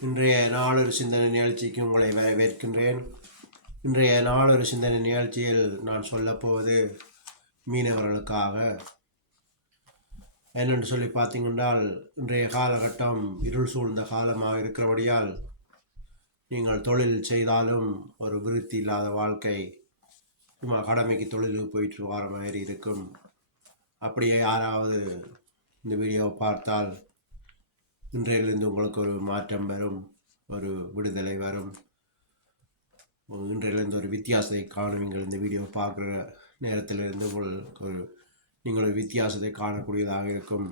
இன்றைய நாளொரு சிந்தனை நிகழ்ச்சிக்கு உங்களை வரவேற்கின்றேன். இன்றைய நாளொரு சிந்தனை நிகழ்ச்சியில் நான் சொல்லப்போவது மீனவர்களுக்காக. என்னென்று சொல்லி பார்த்தீங்கன்றால், இன்றைய காலகட்டம் இருள் சூழ்ந்த காலமாக இருக்கிறபடியால் நீங்கள் தொழில் செய்தாலும் ஒரு விருத்தி இல்லாத வாழ்க்கை, சும்மா கடமைக்கு தொழிலுக்கு போயிட்டு வர மாதிரி இருக்கும். அப்படியே யாராவது இந்த வீடியோவை பார்த்தால் இன்றையிலிருந்து உங்களுக்கு ஒரு மாற்றம் வரும், ஒரு விடுதலை வரும். இன்றையிலிருந்து ஒரு வித்தியாசத்தை காணுவீங்கள். இந்த வீடியோ பார்க்குற நேரத்திலிருந்து உங்களுக்கு நீங்கள் ஒரு வித்தியாசத்தை காணக்கூடியதாக இருக்கும்.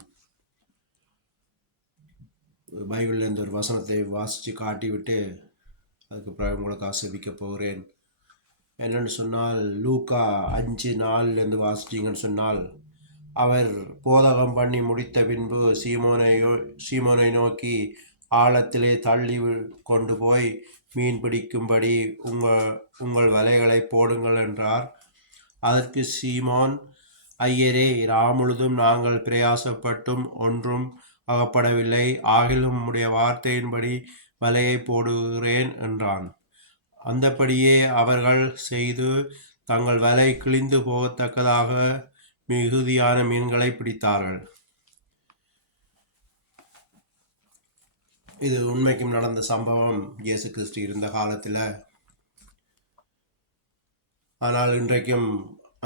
பைபிள்லேருந்து ஒரு வசனத்தை வாசித்து காட்டிவிட்டு அதுக்கு பிறகு உங்களுக்கு ஆசிரிக்க போகிறேன். என்னென்னு சொன்னால், லூக்கா 5:4 வாசிச்சிங்கன்னு சொன்னால், அவர் போதகம் பண்ணி முடித்த பின்பு சீமோனை நோக்கி, ஆழத்திலே தள்ளி கொண்டு போய் மீன் பிடிக்கும்படி உங்கள் வலைகளை போடுங்கள் என்றார். அதற்கு சீமோன், ஐயரே, ராமுழுதும் நாங்கள் பிரயாசப்பட்டும் ஒன்றும் அகப்படவில்லை, ஆகிலும் உம்முடைய வார்த்தையின்படி வலையை போடுகிறேன் என்றான். அந்தபடியே அவர்கள் செய்து தங்கள் வலை கிழிந்து போகத்தக்கதாக மிகுதியான மீன்களை பிடித்தார்கள். இது உண்மைக்கும் நடந்த சம்பவம், இயேசு கிறிஸ்து இருந்த காலத்தில். ஆனால் இன்றைக்கும்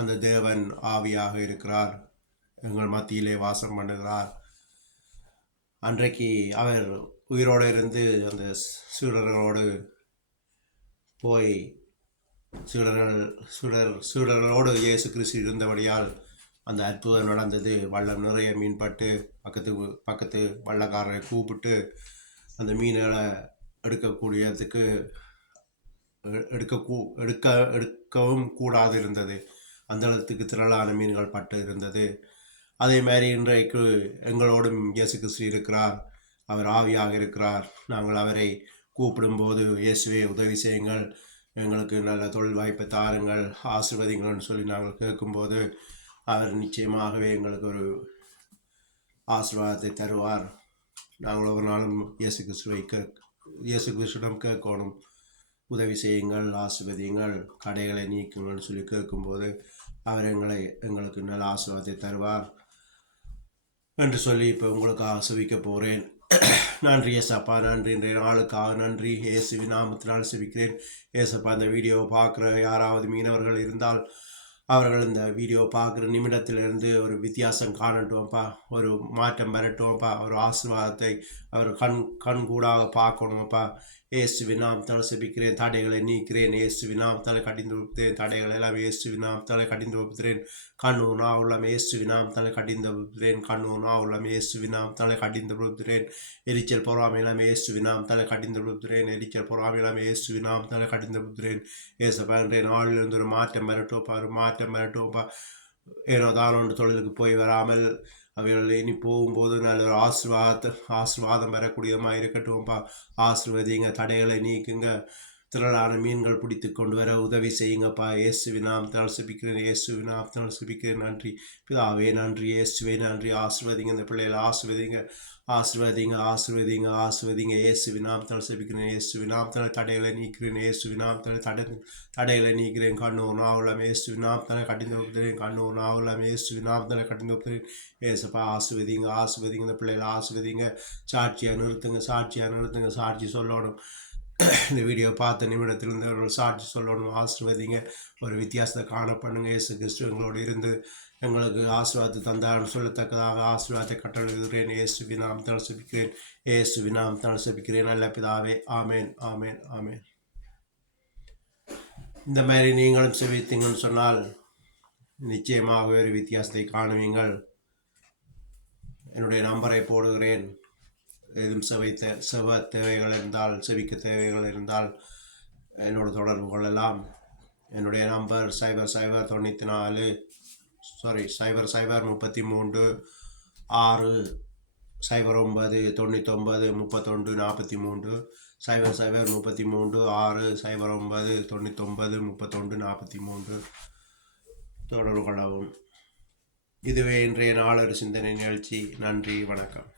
அந்த தேவன் ஆவியாக இருக்கிறார், எங்கள் மத்தியிலே வாசம் பண்ணுகிறார். அன்றைக்கு அவர் உயிரோடு இருந்து அந்த சீடர்களோடு போய் சீடர்களோடு இயேசு கிறிஸ்து இருந்தபடியால் அந்த அற்புதம் நடந்தது. வள்ளம் நிறைய மீன் பட்டு பக்கத்து வள்ளக்காரரை கூப்பிட்டு அந்த மீன்களை எடுக்கக்கூடியதுக்கு எடுக்கவும் கூடாது இருந்தது. அந்த இடத்துக்கு திரளான மீன்கள் பட்டு இருந்தது. அதே மாதிரி இன்றைக்கு எங்களோடும் இயேசு கிறிஸ்து இருக்கிறார், அவர் ஆவியாக இருக்கிறார். நாங்கள் அவரை கூப்பிடும்போது, இயேசுவே உதவி செய்யுங்கள், எங்களுக்கு நல்ல தொழில் வாய்ப்பை தாருங்கள், ஆசீர்வதிங்கள்னு சொல்லி நாங்கள் கேட்கும்போது அவர் நிச்சயமாகவே எங்களுக்கு ஒரு ஆசீர்வாதத்தை தருவார். நாங்கள் ஒரு நாளும் இயேசு கிறிஸ்துவிடம் கேட்கணும், உதவி செய்யுங்கள், ஆசீர்வதியுங்கள், கடைகளை நீக்குங்கள்னு சொல்லி கேட்கும்போது அவர் எங்களுக்கு நல்ல ஆசீர்வாதத்தை தருவார் என்று சொல்லி இப்போ உங்களுக்கு ஆசீர்வதிக்க போகிறேன். நன்றி ஏசப்பா, நன்றி, இன்றைய நாளுக்காக நன்றி. இயேசுவின் நாமத்தினால் செபிக்கிறேன். ஏசப்பா, இந்த வீடியோவை பார்க்குற யாராவது மீனவர்கள் இருந்தால் அவர்கள் இந்த வீடியோ பார்க்குற நிமிடத்திலிருந்து ஒரு வித்தியாசம் காணட்டும்ப்பா, ஒரு மாற்றம் வரட்டும்ப்பா, ஒரு ஆசீர்வாதத்தை அவர் கண் கூடாக பார்க்கணும்ப்பா. இயேசுவின் நாமத்தால் செபிக்கிறேன். தடைகளை நீக்கிறேன். இயேசுவின் நாமத்தால் கடிந்து வைப்பேன். தடைகள் எல்லாம் இயேசுவின் நாமத்தால் கடிந்து வைப்பேன். கண்ணூனா உள்ளம் இயேசுவின் நாமத்தால் கடிந்து வைப்பேன். கண்ணூனா உள்ளம் இயேசுவின் நாமத்தால் கடிந்து வைப்பேன். எரிச்சல் பொறாமையெல்லாம் இயேசுவின் நாமத்தால் கடிந்து வைப்பேன். எரிச்சல் பொறாமையெல்லாம் இயேசுவின் நாமத்தால் கடிந்து வைப்பேன். ஏசப்பா, இன்றைய நாளிலிருந்து ஒரு மாற்றம் வரட்டும்ப்பா, ஒரு மாற்றம் வரட்டும்ப்பா. ஏனோ தான் ஒன்று தொழிலுக்கு போய் வராமல் அவைகள் இனி போகும்போது நல்ல ஒரு ஆசீர்வாதம் வரக்கூடியமாக இருக்கட்டும்ப்பா. ஆசீர்வதிங்க, தடைகளை நீக்குங்க, திரளான மீன்கள் பிடித்து கொண்டு வர உதவி செய்யுங்கப்பா. இயேசுவின் நாமத்தால் செபிக்கிறேன். இயேசுவின் நாமத்தால் செபிக்கிறேன். நன்றி பிதாவே, நன்றி இயேசுவே, நன்றி. ஆசீர்வதிங்க, இந்த பிள்ளைகளை ஆசீர்வதிங்க, ஆசீர்வதிங்க, ஆசீர்வதிங்க, ஆசீர்வதிங்க. இயேசுவின் நாமத்தால் செபிக்கிறேன். இயேசுவின் நாமத்தால் தடைகளை நீக்கிறேன். இயேசுவின் நாமத்தால் தடைகளை நீக்கிறேன். கண்ணூர் நாவலாம் இயேசுவின் நாமத்தால் கடிந்து வைக்கிறேன். கண்ணூர் நாவலாம் இயேசுவின் நாமத்தால் கடிந்து வைக்கிறேன். ஏசப்பா, ஆசீர்வதிங்க, ஆசீர்வதிங்க, இந்த பிள்ளைகளை ஆசீர்வதிங்க. சாட்சியாக நிறுத்துங்க, சாட்சியாக நிறுத்துங்க. சாட்சி சொல்லணும். இந்த வீடியோ பார்த்த நிமிடத்திலிருந்து அவர்கள் சாட்சி சொல்லணும். ஆசீர்வதிங்க, ஒரு வித்தியாசத்தை காணப்படுங்க. இயேசு கிறிஸ்து எங்களோடு இருந்து எங்களுக்கு ஆசீர்வாதத்தை தந்தார்னு சொல்லத்தக்கதாக ஆசீர்வாதத்தை கட்டளையிடுகிறேன். இயேசுவின் நாமத்தால் செபிக்கிறேன். இயேசுவின் நாமத்தால் செபிக்கிறேன். நல்ல பிதாவே, ஆமேன், ஆமேன், ஆமேன். இந்த மாதிரி நீங்களும் செபித்தீங்கன்னு சொன்னால் நிச்சயமாக ஒரு வித்தியாசத்தை காணுவீங்கள். என்னுடைய நம்பரை போடுகிறேன். எதுவும் செவ தேவைகள் இருந்தால், செவிக்க தேவைகள் இருந்தால் என்னோட தொடர்பு கொள்ளலாம். என்னுடைய நம்பர் 0033 609 99 31 43 0033 609 99 31 43 தொடர்பு கொள்ளவும். இதுவே இன்றைய நாளொரு சிந்தனை நிகழ்ச்சி. நன்றி, வணக்கம்.